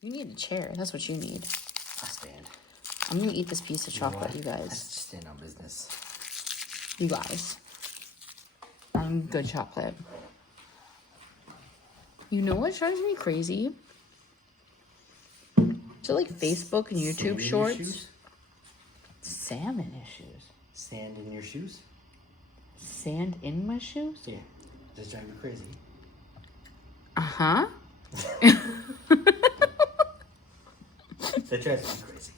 You need a chair. That's what you need. I stand. I'm going to eat this piece of chocolate, you guys. Let's just stand on business. You guys. I'm good chocolate. You know what drives me crazy? So like Facebook and YouTube shorts. Salmon issues. Sand in your shoes? Sand in my shoes? Yeah. Does drive you crazy? Uh-huh. That drives me crazy.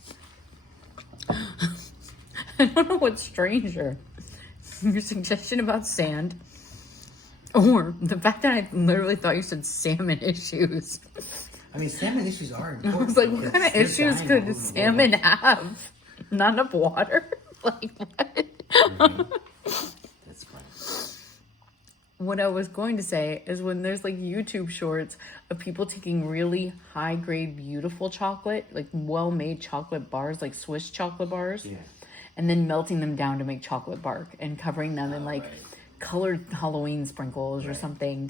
I don't know what's stranger. Your suggestion about sand or the fact that I literally thought you said salmon issues. I mean, salmon issues are important. I was like, what kind of issues could salmon have? Not enough water? Like, what? That's funny. What I was going to say is when there's like YouTube shorts of people taking really high grade, beautiful chocolate, like well-made chocolate bars, like Swiss chocolate bars, and then melting them down to make chocolate bark and covering them in like colored Halloween sprinkles or something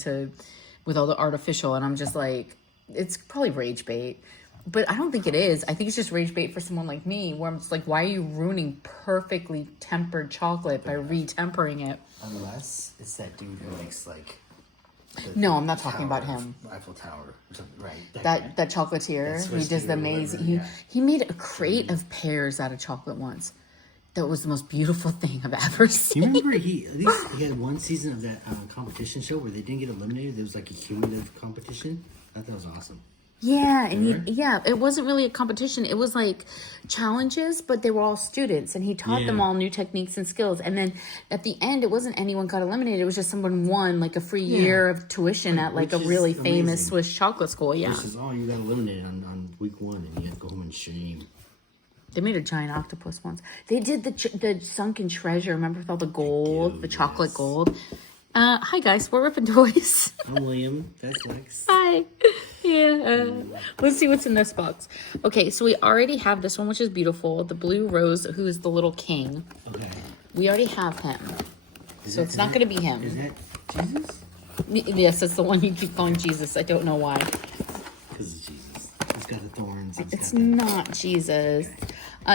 with all the artificial. And I'm just like, it's probably rage bait. But I don't think it is. I think it's just rage bait for someone like me, where I'm just like, why are you ruining perfectly tempered chocolate by retempering it? Unless it's that dude who makes like... No, I'm not talking about him. Eiffel Tower. Right. That chocolatier. He does the amazing... He made a crate of pears out of chocolate once. That was the most beautiful thing I've ever seen. You remember he had one season of that competition show where they didn't get eliminated? There was like a cumulative competition. I thought that was awesome. Yeah, and it wasn't really a competition. It was like challenges, but they were all students, and he taught them all new techniques and skills. And then at the end, it wasn't anyone got eliminated. It was just someone won like a free year of tuition at like a really famous Swiss chocolate school. Yeah. This is you got eliminated on week 1, and you have to go home in shame. They made a giant octopus once. They did the sunken treasure. Remember with all the gold, the chocolate gold. Hi guys, we're ripping toys. I'm William. That's Lex. Hi. Yeah. Let's see what's in this box. Okay, so we already have this one, which is beautiful. The blue rose, who is the little king. Okay. We already have him. So it's not going to be him. Is that Jesus? Yes, it's the one you keep calling Jesus. I don't know why. Because it's Jesus. He's got the thorns. It's not Jesus.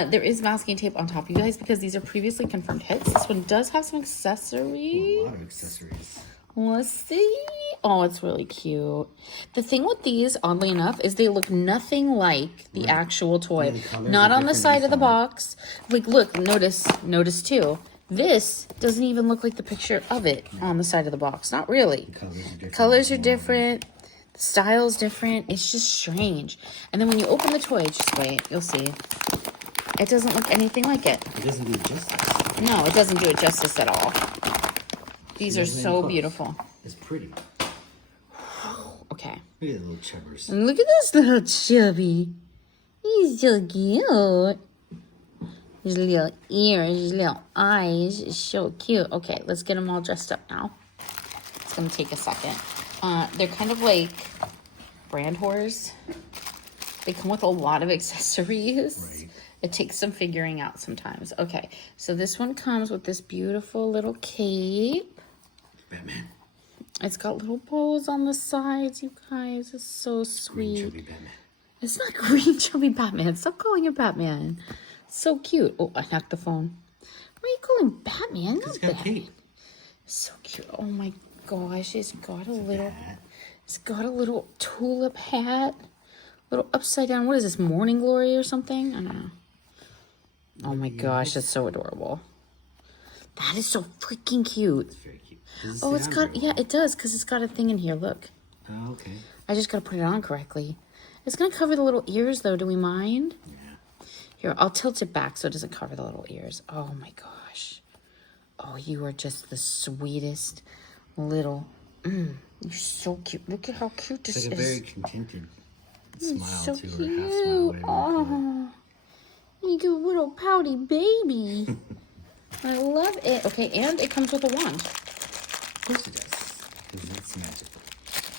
There is masking tape on top, you guys, because these are previously confirmed hits. This one does have some accessories. A lot of accessories. Let's see. Oh, it's really cute. The thing with these, oddly enough, is they look nothing like the actual toy. Not on the side of the box. Like, look, notice too. This doesn't even look like the picture of it on the side of the box. Not really. Colors are different. The style's different. It's just strange. And then when you open the toy, just wait, you'll see. It doesn't look anything like it. It doesn't do it justice. No, it doesn't do it justice at all. These are so beautiful. It's pretty. Okay. Look at the little chubbers. And look at this little chubby. He's so cute. His little ears, his little eyes. It's so cute. Okay, let's get them all dressed up now. It's going to take a second. They're kind of like brand whores. They come with a lot of accessories. Right. It takes some figuring out sometimes. Okay, so this one comes with this beautiful little cape. Batman. It's got little bows on the sides, you guys. It's so sweet. Green chubby Batman. It's not green chubby Batman. Stop calling it Batman. It's so cute. Oh, I knocked the phone. Why are you calling Batman? It's got a cape. So cute. Oh my gosh, it's got a little tulip hat. Little upside down. What is this, Morning Glory or something? I don't know. Oh my gosh, that's so adorable. That is so freaking cute. It's very cute. Oh, it's got, yeah, it does, because it's got a thing in here. Look. Oh, okay. I just got to put it on correctly. It's going to cover the little ears, though. Do we mind? Yeah. Here, I'll tilt it back so it doesn't cover the little ears. Oh my gosh. Oh, you are just the sweetest little... you're so cute. Look at how cute this is. It's like a very contented smile, so too, cute. or half smile, whatever. Oh, you good little pouty baby. I love it. Okay, and it comes with a wand. Of course it does, because it's magical.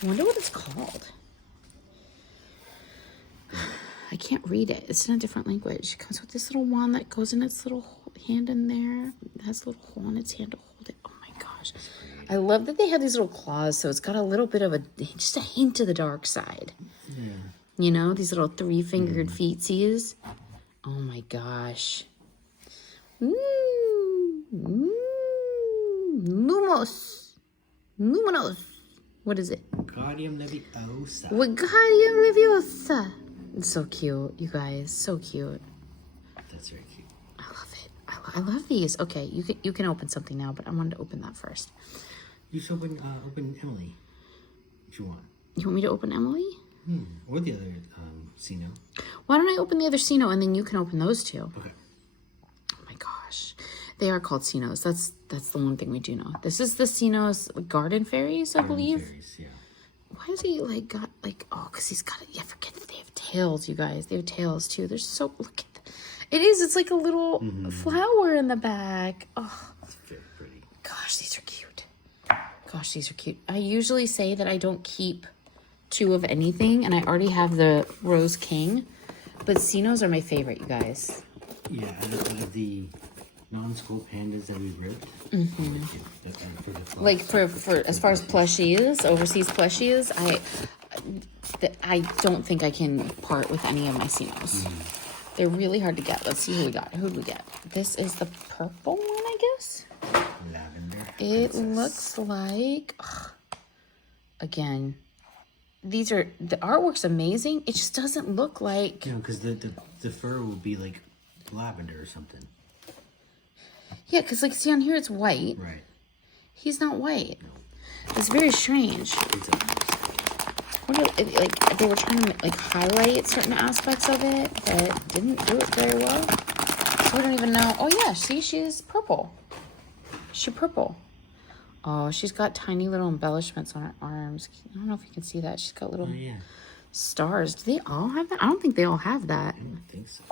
I wonder what it's called. I can't read it. It's in a different language. It comes with this little wand that goes in its little hand in there. It has a little hole in its hand to hold it. Oh my gosh. I love that they have these little claws, so it's got a little bit of just a hint of the dark side. Yeah. You know, these little 3-fingered feetsies. Oh my gosh. Lumos. Luminos. What is it? Wingardium Leviosa. Wingardium Leviosa. It's so cute, you guys. So cute. That's very cute. I love it. I love these. Okay, you can open something now, but I wanted to open that first. You should open Emily, if you want. You want me to open Emily? Or the other Cino. Why don't I open the other Cino and then you can open those two? Okay. Oh my gosh. They are called Cinos. That's the one thing we do know. This is the Cino's Garden Fairies, I believe. Fairies, yeah. Why is he got because he's got it. Yeah, forget that they have tails, you guys. They have tails too. They're so, look at that. It is. It's like a little flower in the back. Oh, It's very pretty. gosh, these are cute. Gosh, these are cute. I usually say that I don't keep 2 of anything, and I already have the Rose King, but Cinos are my favorite, you guys. Yeah, the non-school pandas that we ripped. Like for as far as plushies, overseas plushies, I don't think I can part with any of my Cinos. They're really hard to get. Let's see who we got. Who did we get? This is the purple one, I guess. Lavender. It looks like, again, the artwork's amazing. It just doesn't look like. You know, because the fur will be like lavender or something. Yeah, because like see on here it's white. Right. He's not white. It's very strange. Like they were trying to like highlight certain aspects of it, but didn't do it very well. So we don't even know. Oh yeah, see, she's purple. She's purple. Oh, she's got tiny little embellishments on her arms. I don't know if you can see that. She's got little stars. Do they all have that? I don't think they all have that. I don't think so.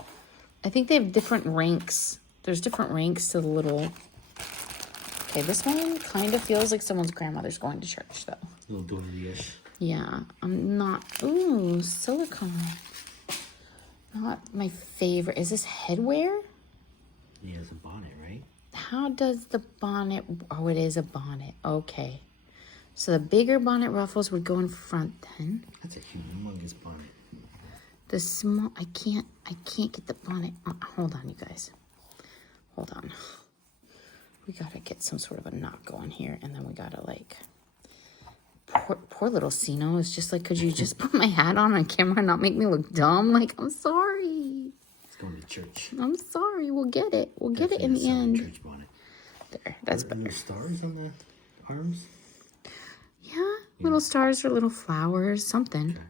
I think they have different ranks. There's different ranks to the little. Okay, this one kind of feels like someone's grandmother's going to church, though. A little doily-ish. Yeah, I'm not. Ooh, silicone. Not my favorite. Is this headwear? Yeah, it's a bonnet, right? How does the bonnet? Oh, it is a bonnet. Okay. So the bigger bonnet ruffles would go in front then. That's a humongous bonnet. The small, I can't get the bonnet. Hold on, you guys. Hold on. We gotta get some sort of a knot going here, and then we gotta like. Poor little Cino is just like, could you just put my hat on camera and not make me look dumb? Like, I'm sorry. It's going to church. I'm sorry. We'll get it. We'll get it in the end. Church bonnet. There, that's Are better. there stars on the arms? Yeah, little stars or little flowers, something. Okay.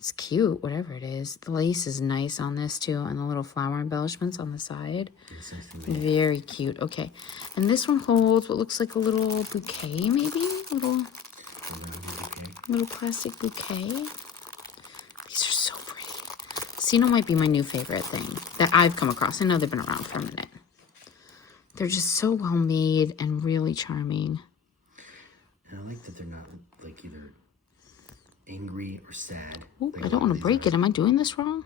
It's cute, whatever it is. The lace is nice on this too, and the little flower embellishments on the side. Very cute. Okay, and this one holds what looks like a little bouquet, maybe? Little plastic bouquet. These are so pretty. Cino might be my new favorite thing that I've come across. I know they've been around for a minute. They're just so well made and really charming. And I like that they're not like either angry or sad. Ooh, like I don't want to break it. Am I doing this wrong?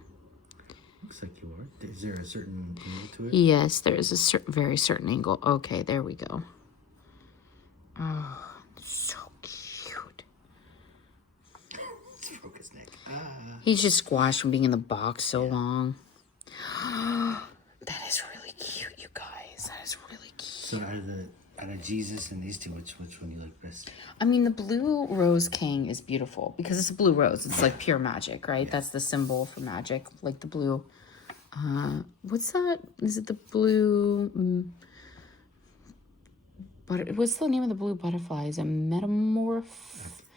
Looks like you are. Is there a certain angle to it? Yes, there is a very certain angle. Okay, there we go. Oh, so cute. He broke his neck. He's just squashed from being in the box so long. That is really cute, you guys. That is really cute. So out of Jesus and these two, which one do you like best? I mean, the blue rose king is beautiful because it's a blue rose. It's like pure magic, right? That's the symbol for magic, like the blue. What's that? Is it the blue? What's the name of the blue butterfly? Is it metamorph?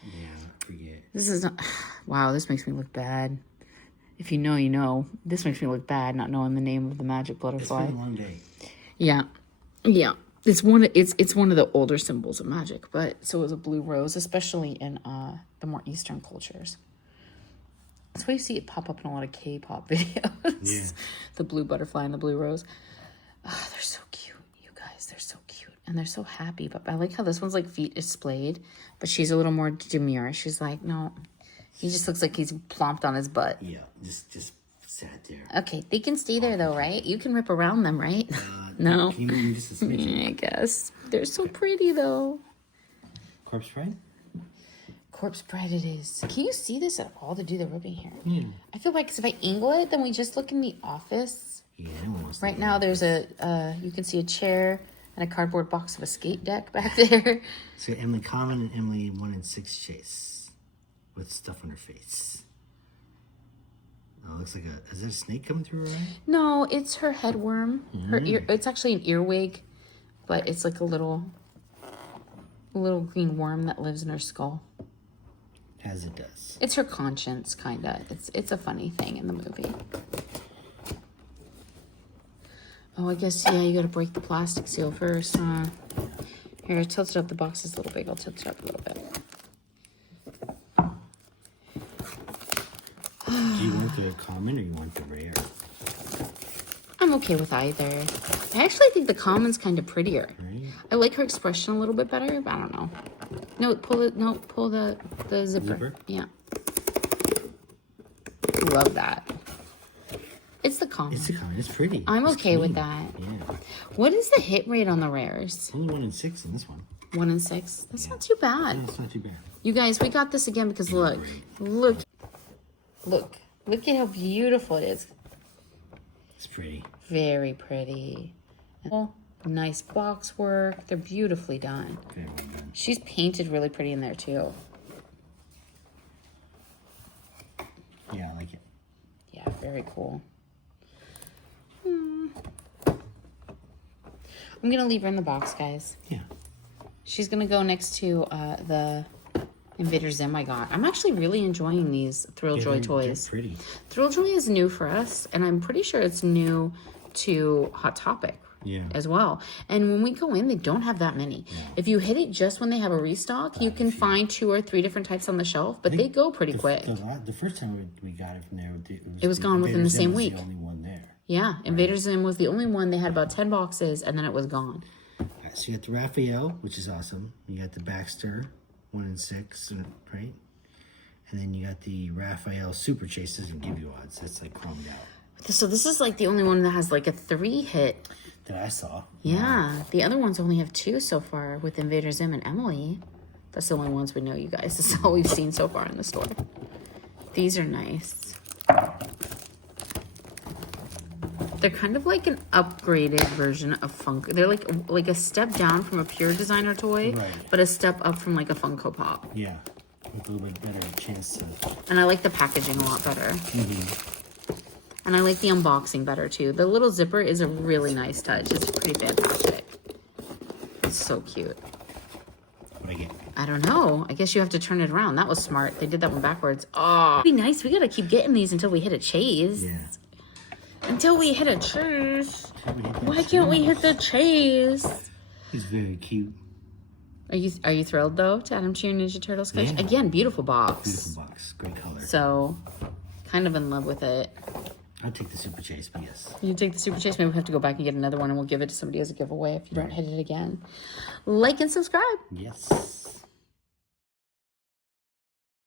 Yeah, I forget. This is not. Wow, this makes me look bad. If you know, you know. This makes me look bad not knowing the name of the magic butterfly. It's been a long day. Yeah, yeah. It's one of the older symbols of magic, but so is a blue rose, especially in the more Eastern cultures. That's why you see it pop up in a lot of K-pop videos. Yeah. The blue butterfly and the blue rose. Oh, they're so cute, you guys. They're so cute. And they're so happy. But I like how this one's like feet displayed, but she's a little more demure. She's like, no. He just looks like he's plomped on his butt. Yeah, just sat there. Okay, they can stay there though, right? You can rip around them, right? No. Can you move them just a smidgen? I guess. They're so pretty though. Corpse Bride? Corpse bread it is. Can you see this at all to do the ribbing here? Yeah. I feel like if I angle it, then we just look in the office. Yeah, almost. Right now there's you can see a chair and a cardboard box of a skate deck back there. So Emily Common and Emily 1 in 6 Chase with stuff on her face. Oh, looks like is there a snake coming through her eye? No, it's her head worm. Her ear. It's actually an earwig, but it's like a little green worm that lives in her skull. As it does. It's her conscience, kinda. It's a funny thing in the movie. Oh, I guess yeah. You gotta break the plastic seal first, huh? Here, I tilted up. The box is a little big. I'll tilt it up a little bit. Do you want the common or you want the rare? I'm okay with either. I actually think the common's kind of prettier. Right? I like her expression a little bit better, but I don't know. No, pull the zipper. Yeah. Love that. It's the common. It's the common. It's pretty. I'm It's okay with clean. that. Yeah. What is the hit rate on the rares? Only 1 in 6 in this one. 1 in 6. That's not too bad. Yeah, it's not too bad. You guys, we got this again because look at how beautiful it is. It's pretty. Very pretty. Oh, nice box work. They're beautifully done. Very well done. She's painted really pretty in there too. Yeah, I like it. Yeah, very cool. I'm gonna leave her in the box, guys. Yeah. She's gonna go next to the Invader Zim I got. I'm actually really enjoying these Thrilljoy toys. They're pretty. Thrilljoy is new for us, and I'm pretty sure it's new to Hot Topic as well. And when we go in, they don't have that many. Yeah. If you hit it just when they have a restock, you can find 2 or 3 different types on the shelf, but they go pretty quick. The first time we got it from there, it was gone within the same week. The only one there. Yeah, Invader Zim was the only one. They had about 10 boxes, and then it was gone. Right, so you got the Raphael, which is awesome. You got the Baxter, 1 in 6, right? And then you got the Raphael Super Chase. Doesn't give you odds. It's like chromed out. So this is like the only one that has like a 3 hit. That I saw. Yeah, the other ones only have 2 so far with Invader Zim and Emily. That's the only ones we know, you guys. That's all we've seen so far in the store. These are nice. They're kind of like an upgraded version of Funko. They're like a step down from a pure designer toy, Right. but a step up from like a Funko Pop. Yeah. With a little bit better chance to... And I like the packaging a lot better. And I like the unboxing better too. The little zipper is a really nice touch. It's pretty fantastic. It's so cute. What I get? I don't know. I guess you have to turn it around. That was smart. They did that one backwards. Oh, it'd be nice. We gotta keep getting these until we hit a chase. Yeah. Until we hit a chase. Why can't we hit the chase? He's very cute. Are you thrilled though to add him to your Ninja Turtles collection? Yeah. Again, beautiful box. Beautiful box. Great color. So, kind of in love with it. I'd take the Super Chase, but yes. You take the Super Chase. Maybe we have to go back and get another one, and we'll give it to somebody as a giveaway if you don't hit it again. Like and subscribe. Yes.